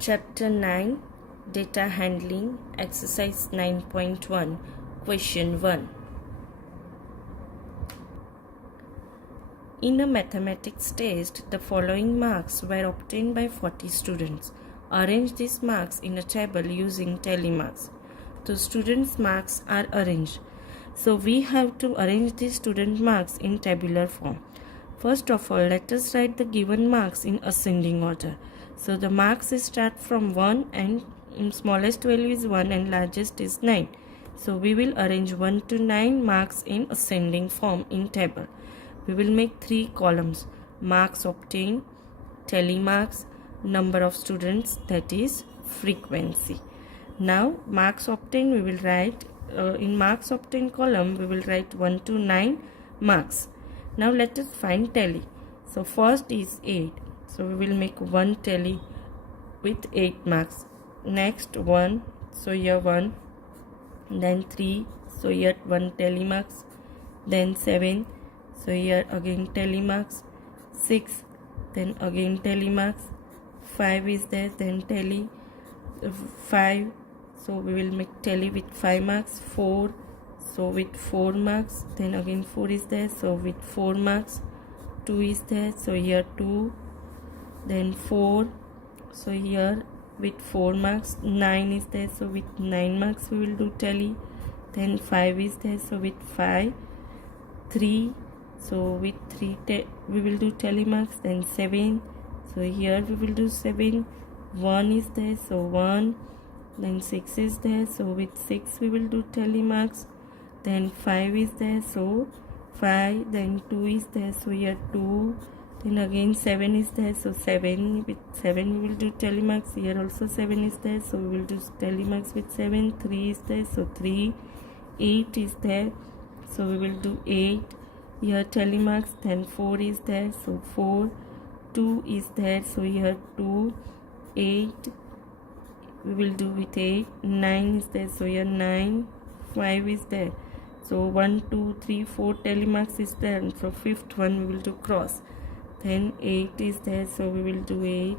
Chapter 9 Data Handling Exercise 9.1 Question 1. In a mathematics test, the following marks were obtained by 40 students. Arrange these marks in a table using tally marks. The students' marks are arranged. So we have to arrange the student marks in tabular form. First of all, let us write the given marks in ascending order. So the marks start from 1 and smallest value is 1 and largest is 9. So we will arrange 1 to 9 marks in ascending form in table. We will make 3 columns: marks obtained, tally marks, number of students, that is frequency. Now marks obtained we will write in marks obtained column we will write 1 to 9 marks. Now let us find tally. So first is 8. So we will make 1 tally with 8 marks. Next 1. So here 1. Then 3. So here 1 tally marks. Then 7. So here again tally marks. 6. Then again tally marks. 5 is there. Then tally 5. So we will make tally with 5 marks. 4. So with 4 marks. Then again 4 is there. So with 4 marks. 2 is there. So here 2. Then 4. So here with 4 marks. 9 is there. So with 9 marks we will do tally. Then 5 is there. So with 5. 3. So with 3 we will do tally marks. Then 7. So here we will do 7. 1 is there. So 1. Then 6 is there. So with 6 we will do tally marks. Then 5 is there. So 5. Then 2 is there. So here 2. Then again 7 is there. So 7. With 7 we will do tally marks. Here also 7 is there. So we will do tally marks with 7. 3 is there. So 3. 8 is there. So we will do 8. Here tally marks. Then 4 is there. So 4. 2 is there. So here 2. 8 we will do with 8. 9 is there. So here 9. 5 is there. So 1, 2, 3, 4 tally marks is there. And so fifth one we will do cross. Then 8 is there. So we will do 8.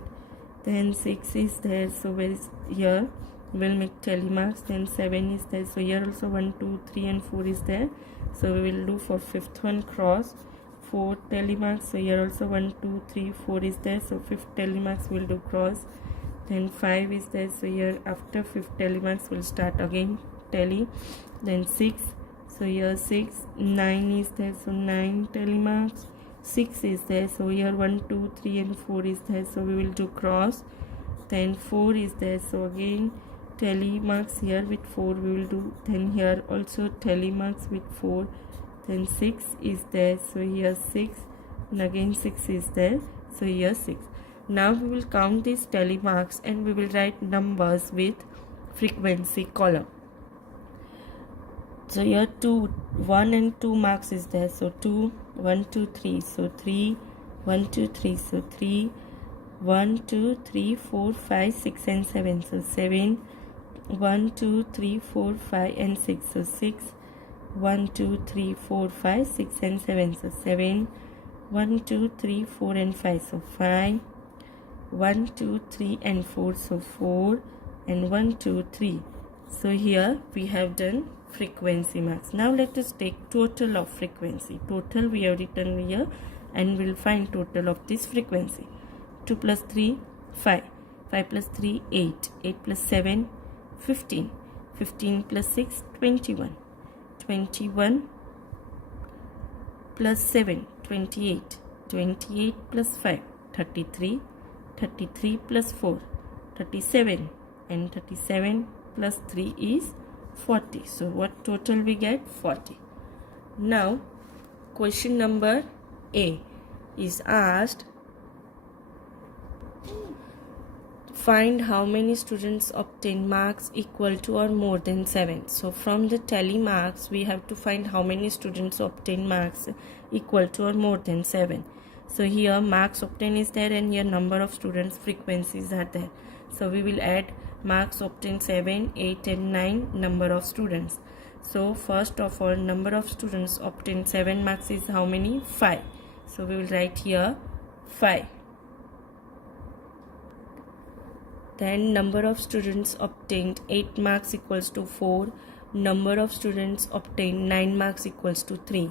Then 6 is there. So where is here we will make tally marks. Then 7 is there. So here also 1, 2, 3 and 4 is there. So we will do for fifth one cross. 4 tally marks. So here also 1, 2, 3, 4 is there. So fifth tally marks we will do cross. Then 5 is there. So here after fifth tally marks we'll start again tally. Then 6. So here 6. 9 is there. So 9 tally marks. 6 is there. So here 1, 2, 3 and 4 is there. So we will do cross. Then 4 is there. So again tally marks here with 4 we will do. Then here also tally marks with 4. Then 6 is there. So here 6. And again 6 is there. So here 6. Now we will count these tally marks and we will write numbers with frequency column. So here 2, 1 and 2 marks is there. So 2, 1, 2, 3. So 3, 1, 2, 3. So 3, 1, 2, 3, 4, 5, 6 and 7. So 7, 1, 2, 3, 4, 5 and 6. So 6, 1, 2, 3, 4, 5, 6 and 7. So 7, 1, 2, 3, 4 and 5. So 5, 1, 2, 3 and 4. So 4 and 1, 2, 3. So here we have done frequency marks. Now let us take total of frequency. Total we have written here and we'll find total of this frequency. 2 plus 3, 5. 5 plus 3, 8. 8 plus 7, 15. 15 plus 6, 21. 21 plus 7, 28. 28 plus 5, 33. 33 plus 4, 37. And 37 plus 3 is 40. So what total we get? 40. Now question number A is asked, find how many students obtain marks equal to or more than 7. So from the tally marks we have to find how many students obtain marks equal to or more than 7. So here marks obtained is there and here number of students frequencies are there. So we will add marks obtained 7, 8 and 9, number of students. So first of all number of students obtained 7 marks is how many? 5. So we will write here 5. Then number of students obtained 8 marks equals to 4. Number of students obtained 9 marks equals to 3.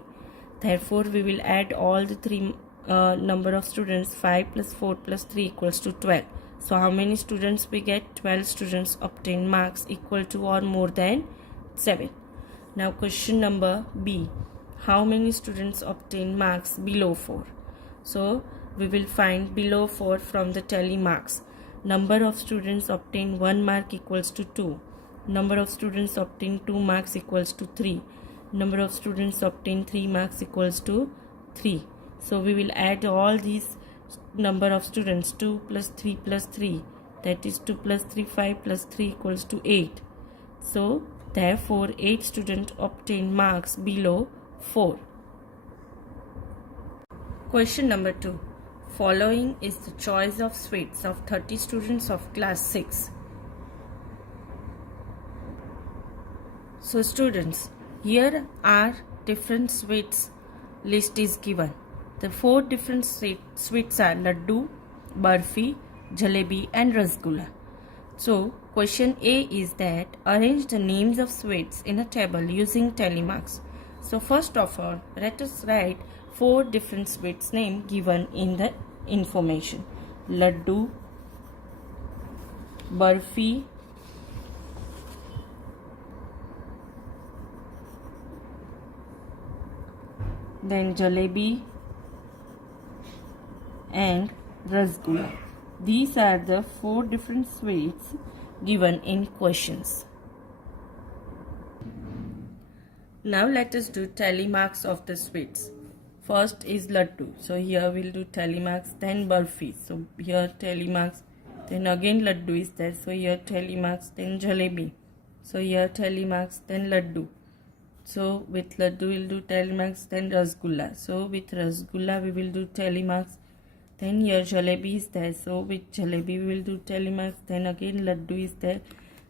Therefore, we will add all the three number of students. 5 plus 4 plus 3 equals to 12. So how many students we get? 12 students obtain marks equal to or more than 7. Now question number B. How many students obtain marks below 4? So we will find below 4 from the tally marks. Number of students obtain 1 mark equals to 2. Number of students obtain 2 marks equals to 3. Number of students obtain 3 marks equals to 3. So we will add all these number of students. 2 plus 3 plus 3, that is 2 plus 3 5 plus 3 equals to 8. So therefore 8 students obtain marks below 4. Question number 2. Following is the choice of sweets of 30 students of class 6. So students, here are different sweets list is given. The 4 different sweets are laddu, barfi, jalebi and rasgulla. So question A is that arrange the names of sweets in a table using tally marks. So first of all, let us write 4 different sweets name given in the information. Laddu, barfi, then jalebi and rasgulla. These are the 4 different sweets given in questions. Now let us do tally marks of the sweets. First is laddu. So here we'll do tally marks. Then barfi. So here tally marks. Then again laddu is there. So here tally marks. Then jalebi. So here tally marks. Then laddu. So with laddu we'll do tally marks. Then rasgulla. So with rasgulla we will do tally marks. Then here jalebi is there. So with jalebi we will do tally marks. Then again laddu is there.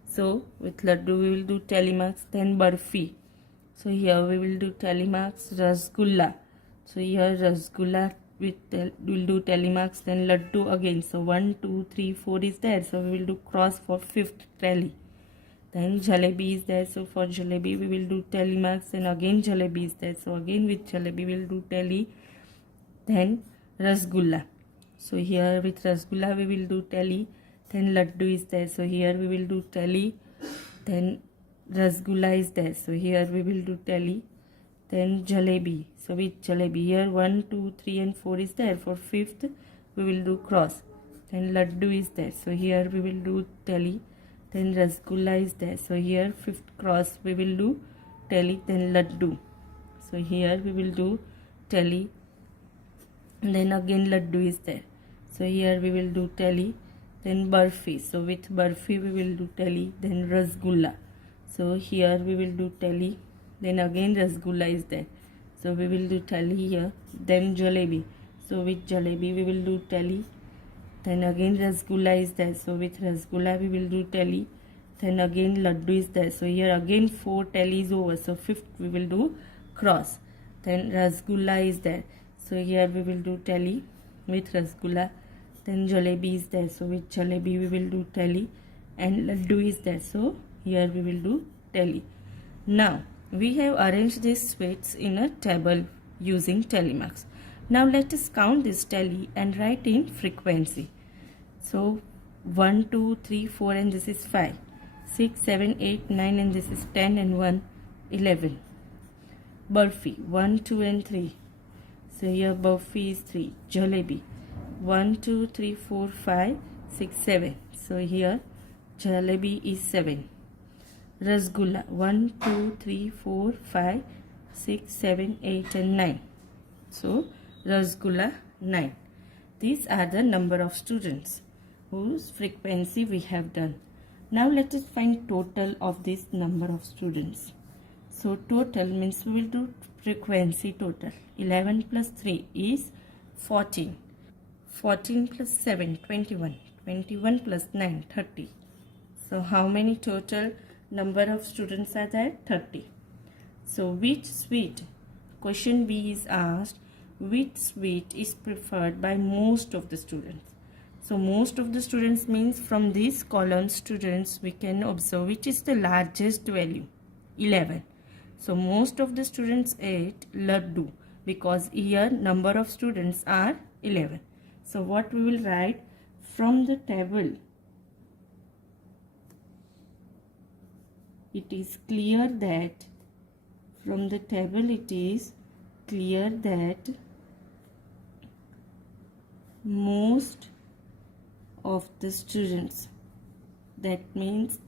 So with laddu we will do tally marks. Then barfi. So here we will do tally marks. Rasgulla. So here rasgulla we'll do tally marks. Then laddu again. So 1, 2, 3, 4 is there. So we will do cross for 5th tally. Then jalebi is there. So for jalebi we will do tally marks. Then again jalebi is there. So again with jalebi we will do tally. Then rasgulla. So here with rasgulla we will do tally. Then laddu is there. So here we will do tally. Then rasgulla is there. So here we will do tally. Then jalebi. So with jalebi here 1, 2, 3 and 4 is there. For 5th we will do cross. Then laddu is there. So here we will do tally. Then rasgulla is there. So here 5th cross we will do tally. Then laddu. So here we will do tally. And then again laddu is there. So here we will do tally. Then barfi. So with barfi we will do tally. Then rasgulla. So here we will do tally. Then again rasgulla is there. So we will do tally here. Then jalebi. So with jalebi we will do tally. Then again rasgulla is there. So with rasgulla we will do tally. Then again laddu is there. So here again 4 tally is over. So 5th we will do cross. Then rasgulla is there. So here we will do tally with rasgulla. Then jalebi is there. So with jalebi we will do tally. And laddu is there. So here we will do tally. Now we have arranged these sweets in a table using tally marks. Now let us count this tally and write in frequency. So 1, 2, 3, 4 and this is 5. 6, 7, 8, 9 and this is 10 and 1, 11. Barfi 1, 2 and 3. So here barfi is 3. Jalebi 1, 2, 3, 4, 5, 6, 7. So here jalebi is 7. Rasgulla 1, 2, 3, 4, 5, 6, 7, 8 and 9. So rasgulla 9. These are the number of students whose frequency we have done. Now let us find total of this number of students. So total means we will do frequency total. 11 plus 3 is 14. 14 plus 7, 21. 21 plus 9, 30. So how many total number of students are there? 30. So which sweet? Question B is asked, which sweet is preferred by most of the students? So most of the students means from this column students we can observe which is the largest value, 11. So most of the students ate laddu because here number of students are 11. So what we will write from the table, it is clear that from the table it is clear that most of the students, that means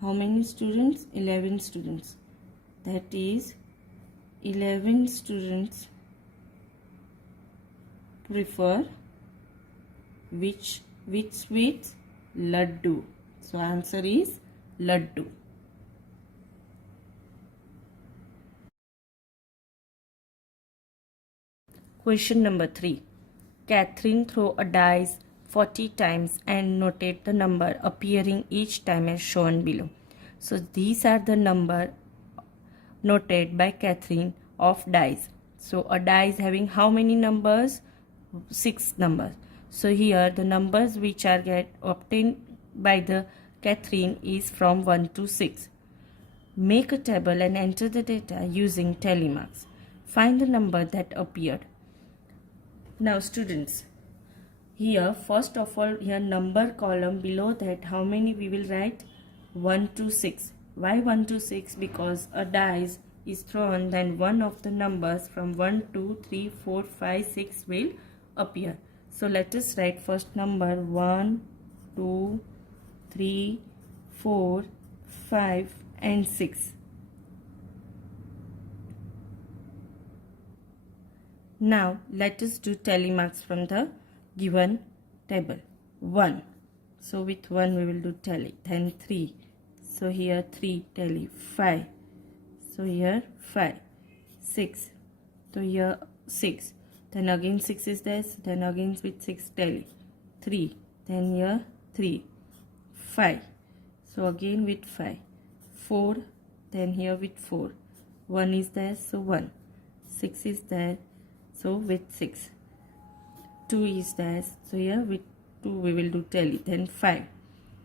how many students? 11 students, that is 11 students prefer which sweet? Laddu. So answer is laddu. Question number 3. Catherine threw a dice 40 times and noted the number appearing each time as shown below. So these are the number noted by Catherine of dice. So a dice having how many numbers? 6 numbers. So here the numbers which are obtained by the Catherine is from 1 to 6. Make a table and enter the data using tally marks. Find the number that appeared. Now students, here first of all here number column, below that how many we will write? 1 to 6. Why 1 to 6? Because a dice is thrown, then one of the numbers from 1, 2, 3, 4, 5, 6 will appear. So let us write first number 1, 2, 3, 4, 5 and 6. Now let us do tally marks from the given table. 1. So with 1 we will do tally. Then 3. So here 3 tally. 5. So here 5. 6. So here 6. Then again 6 is there. So then again with 6 tally. 3. Then here 3. 5. So again with 5. 4. Then here with 4. 1 is there. So 1. 6 is there. So with 6. 2 is there. So here with 2 we will do tally. Then 5.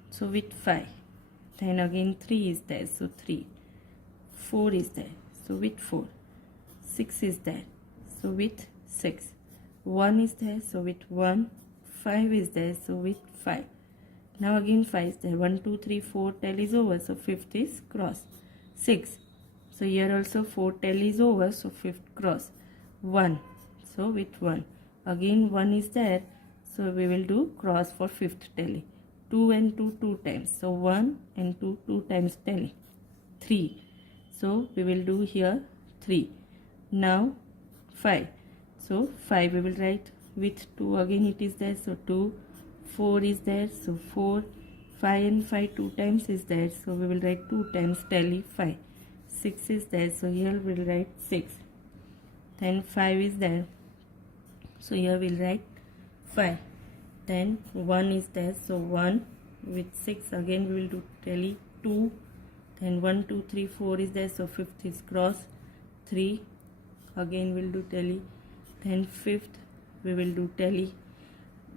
So with 5. Then again 3 is there. So 3. 4 is there. So with 4. 6 is there. So with 6. 1 is there. So with 1. 5 is there. So with 5. Now again 5 is there. 1, 2, 3, 4 tally is over. So 5th is cross. 6. So here also 4 tally is over. So 5th cross. 1. So with 1. Again 1 is there. So we will do cross for 5th tally. 2 and 2 2 times. So 1 and 2 2 times tally. 3. So we will do here 3. Now 5. So 5 we will write with 2 again it is there. So 2. 4 is there. So 4. 5 and 5 2 times is there. So we will write 2 times tally 5. 6 is there. So here we will write 6. Then 5 is there. So here we will write 5. Then 1 is there. So 1 with 6 again we will do tally 2. Then 1, 2, 3, 4 is there. So 5th is cross. 3. Again we will do tally. Then 5th we will do tally.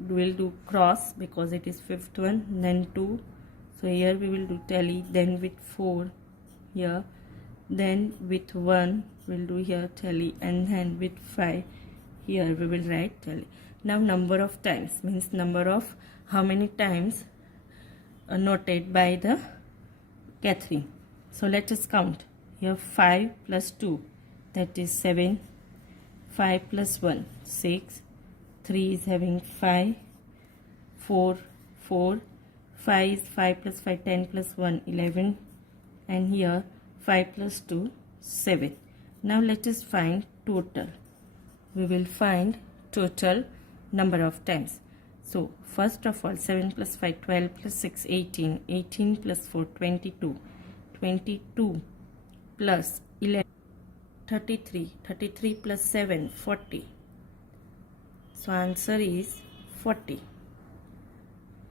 We will do cross because it is 5th one. Then 2. So here we will do tally. Then with 4 here. Then with 1 we will do here tally. And then with 5 here we will write tally. Now number of times means number of how many times noted by the Catherine. So let us count. Here 5 plus 2 that is 7. 5 plus 1 6. 3 is having 5. 4 4. 5 is 5 plus 5 10 plus 1 11. And here 5 plus 2 7. Now let us find total. We will find total number of times. So first of all 7 plus 5 12 plus 6 18. 18 plus 4 22. 22 plus 11 33. 33 plus 7 40. So answer is 40.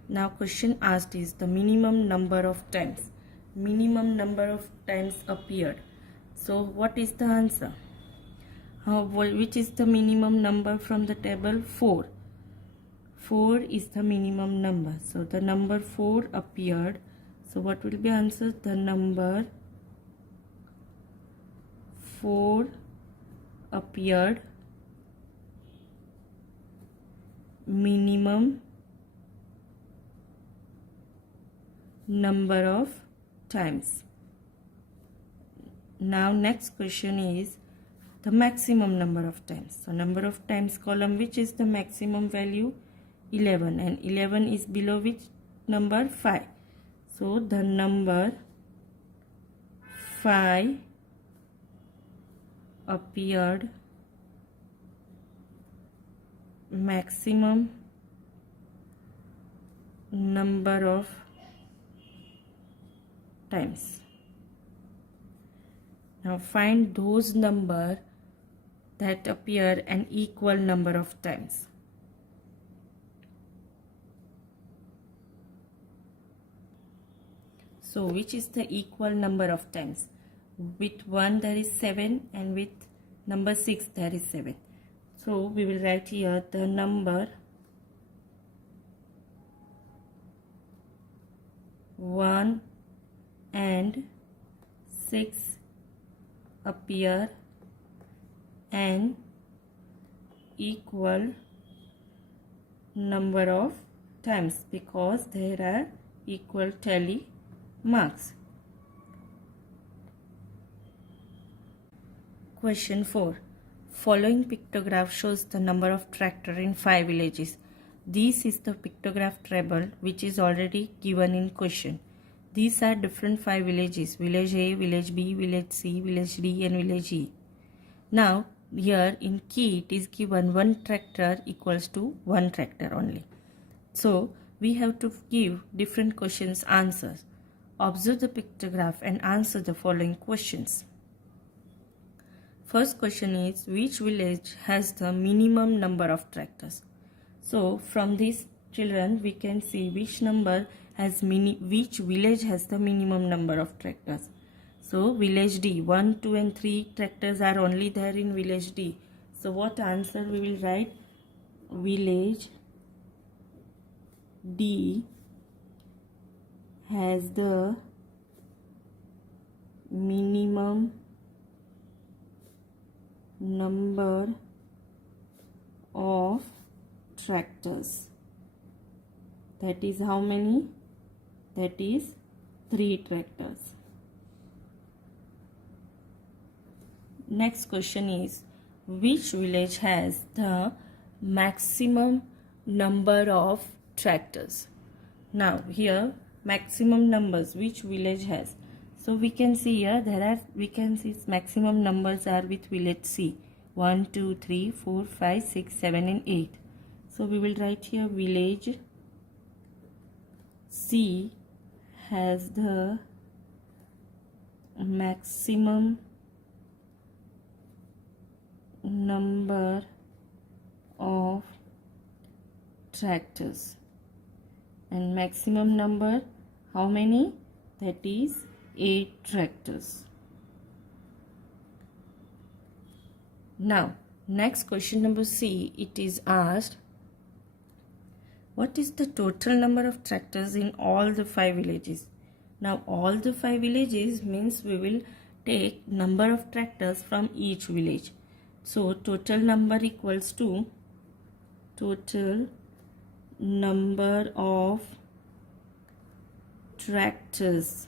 Now question asked is the minimum number of times. Minimum number of times appeared. So what is the answer? Which is the minimum number from the table? 4. 4 is the minimum number. So the number 4 appeared. So what will be answer? The number 4 appeared minimum number of times. Now next question is the maximum number of times. So number of times column, which is the maximum value? 11, and 11 is below which number? 5. So the number 5 appeared maximum number of times. Now find those number that appear an equal number of times. So which is the equal number of times? With 1 there is 7 and with number 6 there is 7. So we will write here the number 1 and 6 appear an equal number of times because there are equal tally marks. Question 4. Following pictograph shows the number of tractors in 5 villages. This is the pictograph table which is already given in question. These are different 5 villages: village A, village B, village C, village D and village E. Now here in key it is given 1 tractor equals to 1 tractor only. So we have to give different questions answers. Observe the pictograph and answer the following questions. First question is, which village has the minimum number of tractors? So from these children we can see which village has the minimum number of tractors. So village D, 1, 2 and 3 tractors are only there in village D. So what answer we will write? Village D has the minimum number of tractors. That is how many? That is 3 tractors. Next question is, which village has the maximum number of tractors? Now here maximum numbers, which village has? So we can see here maximum numbers are with village C, 1, 2, 3, 4, 5, 6, 7 and 8. So we will write here village C has the maximum number of tractors, and maximum number how many? That is 8 tractors. Now next question number C, it is asked, what is the total number of tractors in all the 5 villages? Now all the 5 villages means we will take number of tractors from each village. So total number equals to total number of tractors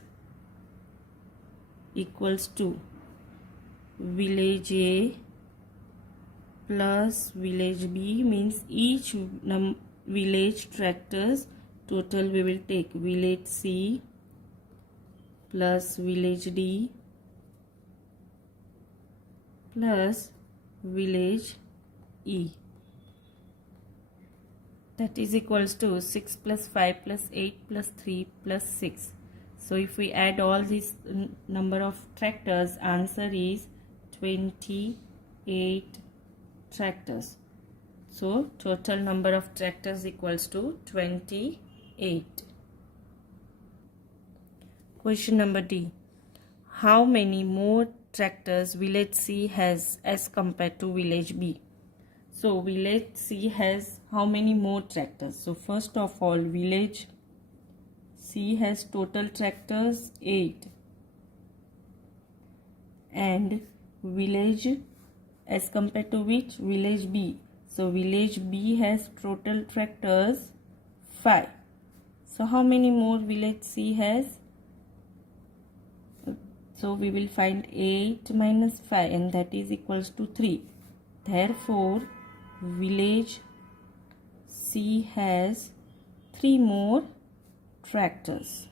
equals to village A plus village B, means each village tractors total we will take village C plus village D plus village E. That is equals to 6 plus 5 plus 8 plus 3 plus 6. So if we add all these number of tractors, answer is 28 tractors. So total number of tractors equals to 28. Question number D. How many more tractors village C has as compared to village B? So village C has how many more tractors? So first of all, village C has total tractors 8, and village as compared to which? Village B. So village B has total tractors 5. So how many more village C has? So we will find 8 minus 5, and that is equals to 3. Therefore, village C has 3 more tractors.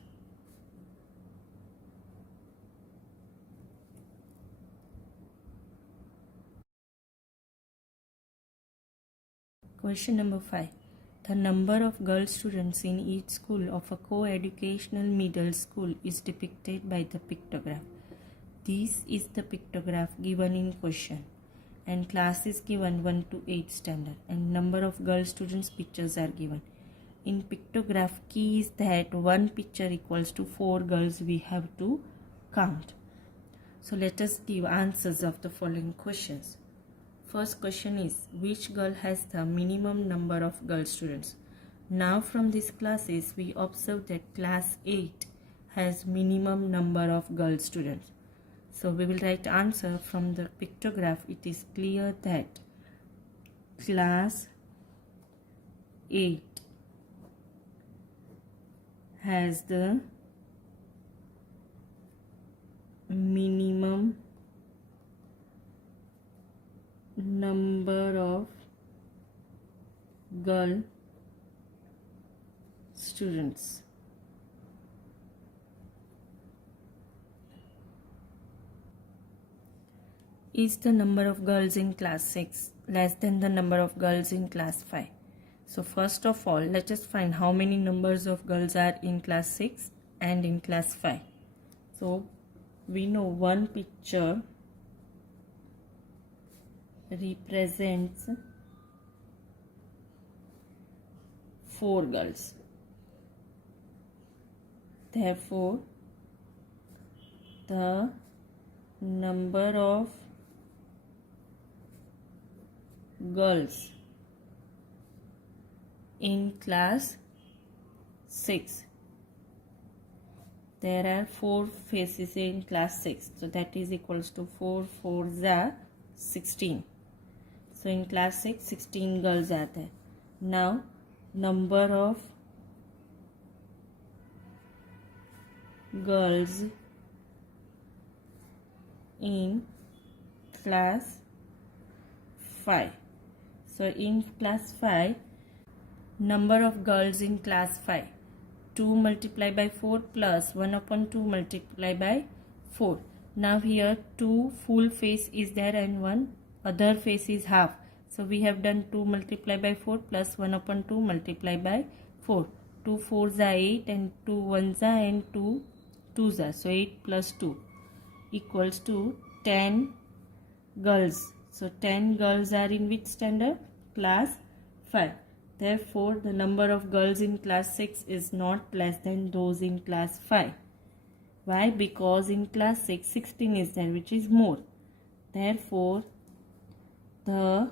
Question number 5. The number of girl students in each school of a co-educational middle school is depicted by the pictograph. This is the pictograph given in question, and class is given 1 to 8 standard, and number of girl students pictures are given. In pictograph, key is that one picture equals to 4 girls we have to count. So let us give answers of the following questions. First question is, which girl has the minimum number of girl students? Now from these classes we observe that class 8 has minimum number of girl students. So we will write answer from the pictograph. It is clear that class 8 has the minimum number of girl students. Is the number of girls in class 6 less than the number of girls in class 5? So first of all, let us find how many numbers of girls are in class 6 and in class 5. So we know one picture represents 4 girls. Therefore, the number of girls in class 6, there are 4 faces in class 6, so that is equals to 4 4s are 16. So in class 6, 16 girls are there. Now number of girls in class 5. So in class 5, number of girls in class 5, 2 multiplied by 4 plus 1 upon 2 multiplied by 4. Now here 2 full face is there and 1 other face is half. So we have done 2 multiplied by 4 plus 1 upon 2 multiplied by 4. 2 4s are 8 and 2 1s are and 2 2s are. So 8 plus 2 equals to 10 girls. So 10 girls are in which standard? Class 5. Therefore, the number of girls in class 6 is not less than those in class 5. Why? Because in class 6, 16 is there, which is more. Therefore, the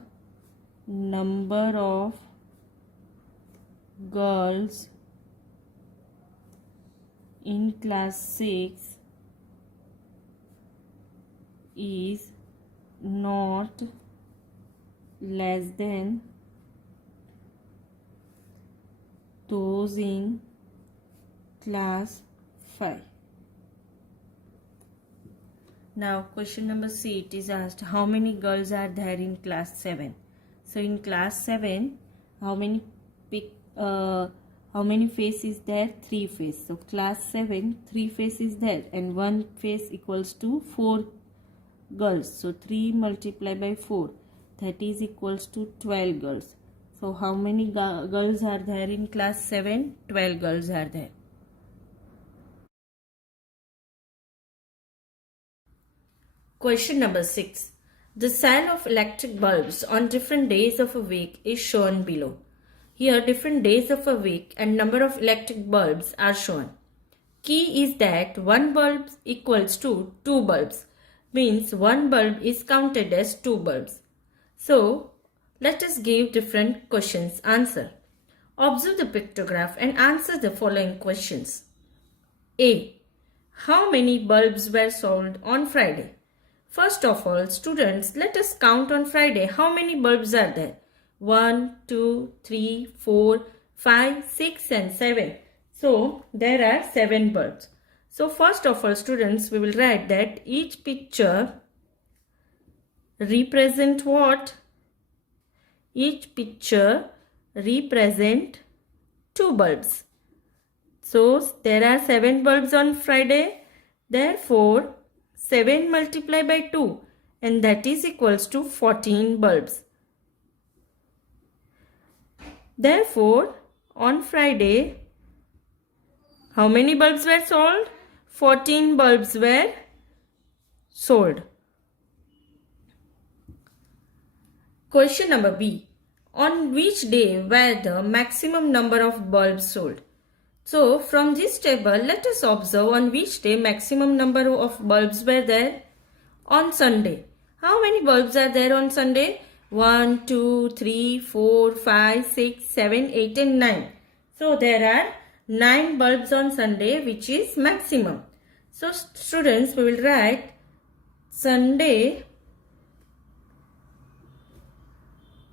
number of girls in class 6 is not less than those in class 5. Now question number C, it is asked how many girls are there in class 7. So in class 7, how many face is there? 3 face. So class 7, 3 face is there and 1 face equals to 4 girls. So 3 multiplied by 4, that is equals to 12 girls. So how many girls are there in class 7? 12 girls are there. Question number 6. The sign of electric bulbs on different days of a week is shown below. Here different days of a week and number of electric bulbs are shown. Key is that one bulb equals to 2 bulbs, means one bulb is counted as 2 bulbs. So Let us give different questions answer. Observe the pictograph and answer the following questions. A. How many bulbs were sold on Friday? First of all, students, let us count on Friday. How many bulbs are there? 1, 2, 3, 4, 5, 6 and 7. So, there are 7 bulbs. So, first of all, students, we will write that each picture represent what? Each picture represent 2 bulbs. So, there are 7 bulbs on Friday. Therefore, 7 multiplied by 2 and that is equals to 14 bulbs. Therefore, on Friday, how many bulbs were sold? 14 bulbs were sold. Question number B. On which day were the maximum number of bulbs sold? So, from this table, let us observe on which day maximum number of bulbs were there. On Sunday. How many bulbs are there on Sunday? 1, 2, 3, 4, 5, 6, 7, 8 and 9. So, there are 9 bulbs on Sunday which is maximum. So, students, we will write Sunday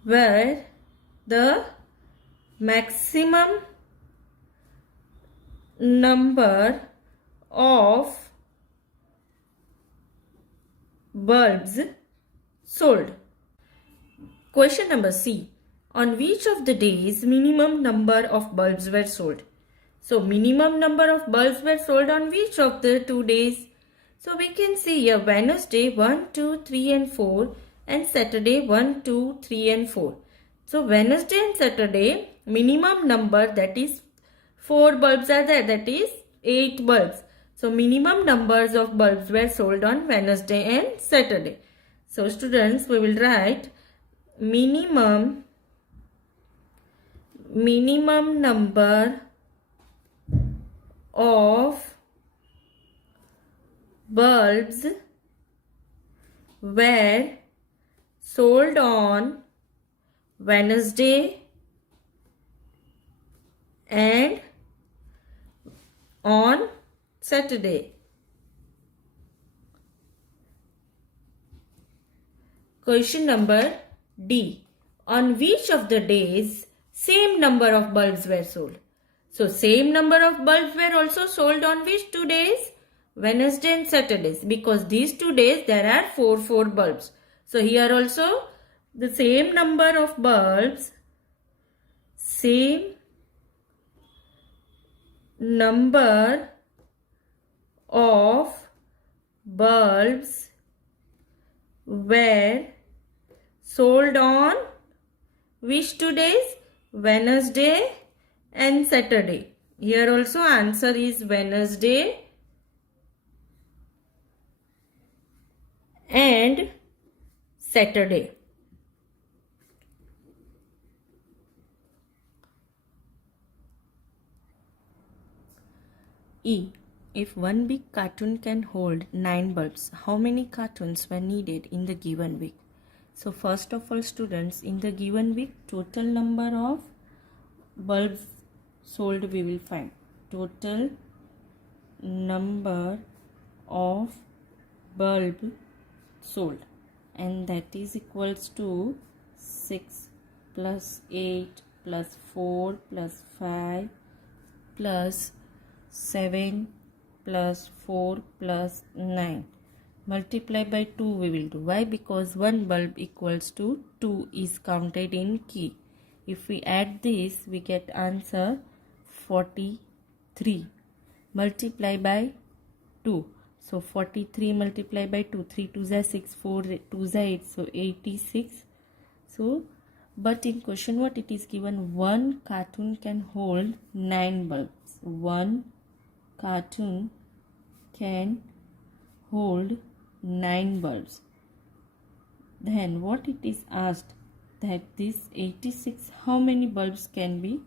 where the maximum number of bulbs sold. Question number C. On which of the days minimum number of bulbs were sold? So, minimum number of bulbs were sold on which of the 2 days? So, we can see here Wednesday 1, 2, 3 and 4 and Saturday 1, 2, 3 and 4. So, Wednesday and Saturday minimum number that is 4 bulbs are there, that is 8 bulbs. So, minimum numbers of bulbs were sold on Wednesday and Saturday. So, students, we will write minimum number of bulbs were sold on Wednesday and on Saturday. Question number D. On which of the days same number of bulbs were sold? So, same number of bulbs were also sold on which 2 days? Wednesday and Saturdays, because these 2 days there are 4 bulbs. So, here also the same number of bulbs, same number of bulbs were sold on which 2 days? Wednesday and Saturday. Here also answer is Wednesday and Saturday. E. If one big cartoon can hold 9 bulbs, how many cartoons were needed in the given week? So, first of all, students, in the given week, total number of bulbs sold we will find. Total number of bulb sold, and that is equals to 6 plus 8 plus 4 plus 5 plus 7 plus 4 plus 9. Multiply by 2 we will do. Why? Because 1 bulb equals to 2 is counted in key. If we add this, we get answer 43. Multiply by 2. So, 43 multiply by 2. 3 2s are 6, 4 2s are 8. So, 86. So, but in question what it is given? One cartoon can hold 9 bulbs. One cartoon can hold 9 bulbs. Then what it is asked, that this 86, how many bulbs can be?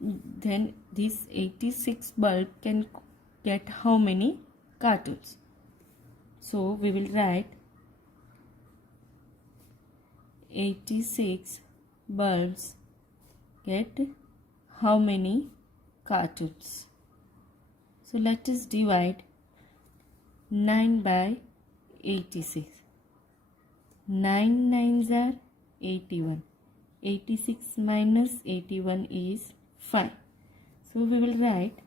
Then this 86 bulb can get how many cartoons? So we will write 86 bulbs get how many cartoons? So let us divide 9 by 86. 9 nines are 81. 86 minus 81 is 5. So we will write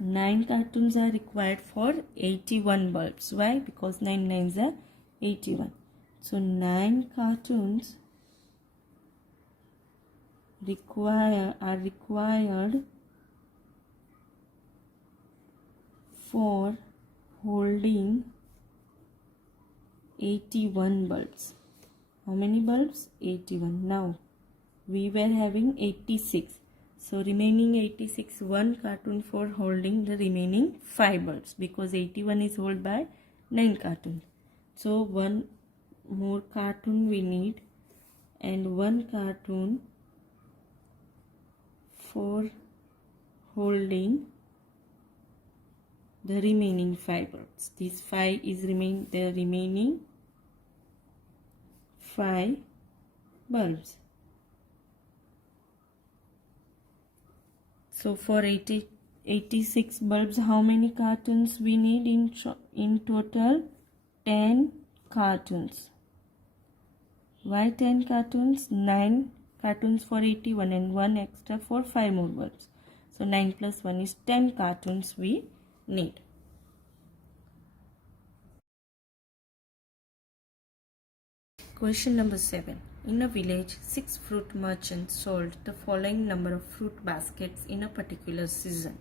9 cartoons are required for 81 bulbs. Why? Because 9 nines are 81. So 9 cartoons are required for holding 81 bulbs. How many bulbs? 81. Now we were having 86. So remaining 86, one cartoon for holding the remaining 5 bulbs, because 81 is held by 9 cartoons. So one more cartoon we need, and one cartoon for holding the remaining 5 bulbs. This 5 is the remaining 5 bulbs. So for 86 bulbs, how many cartoons we need in total? 10 cartoons. Why 10 cartoons? 9 cartoons for 81 and 1 extra for 5 more bulbs. So 9 plus 1 is 10 cartoons we need. Question number 7. In a village, 6 fruit merchants sold the following number of fruit baskets in a particular season.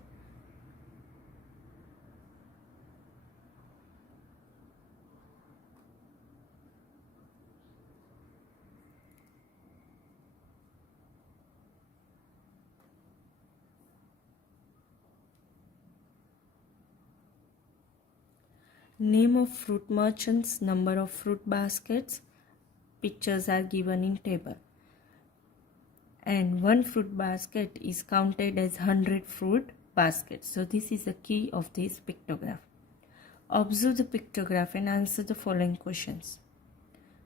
Name of fruit merchants, number of fruit baskets. Pictures are given in table. And one fruit basket is counted as 100 fruit baskets. So this is the key of this pictograph. Observe the pictograph and answer the following questions.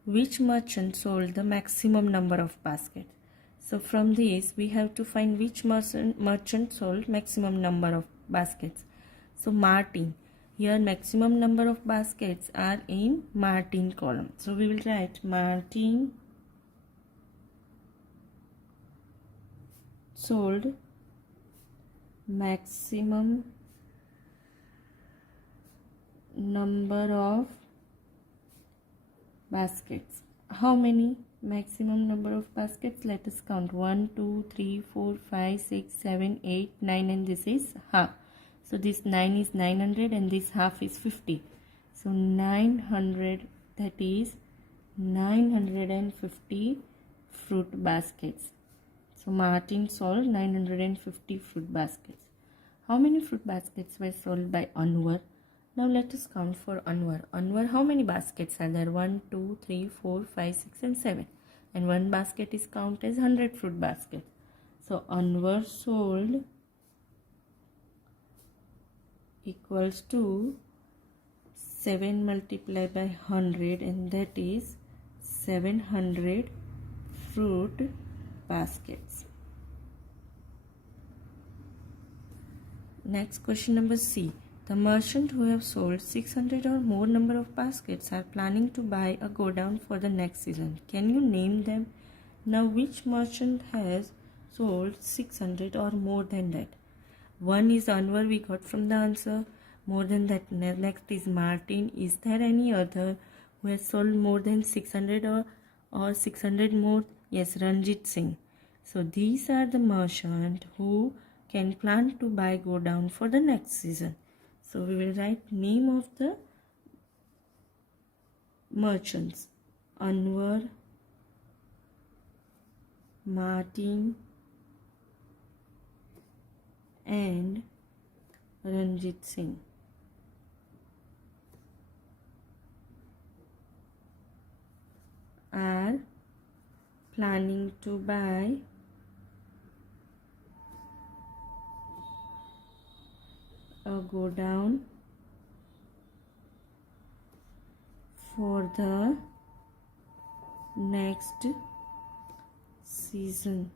Which merchant sold the maximum number of baskets? So from this we have to find which merchant sold maximum number of baskets. So Martin. Here maximum number of baskets are in Martin column. So we will write Martin sold maximum number of baskets. How many maximum number of baskets? Let us count. 1, 2, 3, 4, 5, 6, 7, 8, 9, and this is half. So this 9 is 900 and this half is 50. So 900, that is 950 fruit baskets. So Martin sold 950 fruit baskets. How many fruit baskets were sold by Anwar? Now let us count for Anwar. Anwar, how many baskets are there? 1, 2, 3, 4, 5, 6 and 7. And one basket is counted as 100 fruit baskets. So Anwar sold equals to 7 multiplied by 100, and that is 700 fruit baskets. Next question number C. The merchant who have sold 600 or more number of baskets are planning to buy a godown for the next season. Can you name them? Now which merchant has sold 600 or more than that? One is Anwar, we got from the answer. More than that, next is Martin. Is there any other who has sold more than 600 or 600 more? Yes, Ranjit Singh. So these are the merchants who can plan to buy godown for the next season. So we will write name of the merchants. Anwar, Martin and Ranjit Singh. Are planning to buy a godown for the next season.